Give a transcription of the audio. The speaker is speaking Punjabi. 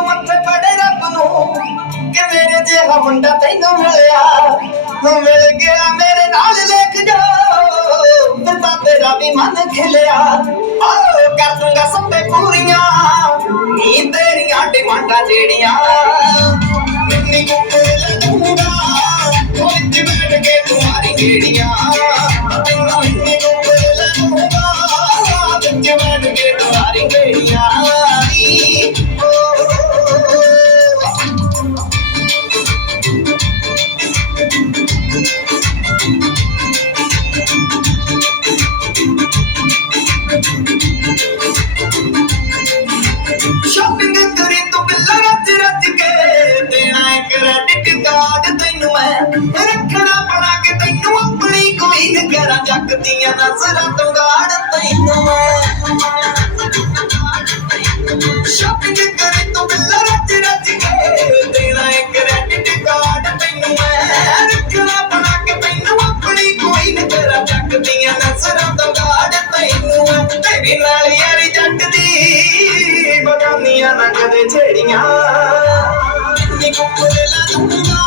ਤੂੰ ਮੱਥੇ ਪੜੇ ਰੱਬ ਨੂੰ ਕਿ ਮੇਰੇ ਜਿਹਾ ਮੁੰਡਾ ਤੈਨੂੰ ਮਿਲਿਆ। ਤੂੰ ਮਿਲ ਗਿਆ ਮੇਰੇ ਨਾਲ ਲਿਖ ਜਾ ਤਾਂ ਤੇਰਾ ਵੀ ਮਨ ਖਿਲਿਆ। ਕਰ ਦੂੰਗਾ ਸਭੇ ਪੂਰੀਆਂ ਨੀ ਤੇਰੀਆਂ ਡਿਮਾਂਡਾਂ ਜਿਹੜੀਆਂ। ਮਿੰਨੀ ਕੁੱਕਰ ਲੈ ਦੂੰਗਾ ਉਹ ਵਿੱਚ ਬੈਠ ਕੇ ਤੁਹਾਡੀ ਗੇੜੀਆਂ। ਤੈਨੂੰ ਮਿੰਨੀ ਕੁੱਕਰ ਲੈ ਦੂੰਗਾ ਵਿੱਚ ਬੈਠ ਕੇ ਤੁਹਾਡੀ ਗੇੜੀਆਂ। ਸ਼ਾਪਿੰਗ ਕਰੀ ਤੂੰ ਬਿੱਲਾ ਰੱਜ ਰੱਜ ਕੇ ਦੇਣਾ ਇੱਕ ਕ੍ਰੈਡਿਟ ਕਾਰਡ ਤੈਨੂੰ ਮੈਂ ਰੱਖਣਾ ਬਣਾ ਕੇ ਤੈਨੂੰ ਆਪਣੀ ਕੁਈਨ ਕਰਾਂ ਜੱਗ ਦੀਆਂ ਨਜ਼ਰਾਂ ਤੋਂ ਗਾੜ ਤੈਨੂੰ ਮੈਂ। ਸ਼ਾਪਿੰਗ ਕਰੀ ਤੂੰ ਬਿੱਲਾ ਰੱਜ ਰੱਜ ਕੇ ਦੇਣਾ ਇੱਕ ਕ੍ਰੈਡਿਟ ਕਾਰਡ ਤੈਨੂੰ ਮੈਂ ਰੱਖਣਾ ਬਣਾ ਕੇ ਤੈਨੂੰ ਆਪਣੀ ਕੁਈਨ ਕਰਾਂ ਜੱਗ ਦੀਆਂ ਨਜ਼ਰਾਂ ਤੋਂ ਗਾੜ ਤੈਨੂੰ ਮੈਂ। ਤੇਰੀ ਨਾਲ ਯਾਰੀ ਜੱਟ ਦੀ ਬਗਾਨੀਆਂ ਨਾ ਕਦੇ ਛੇੜੀਆਂ। ਮਿੰਨੀ ਕੁੱਕਰ ਲੈ ਦੂੰਗਾ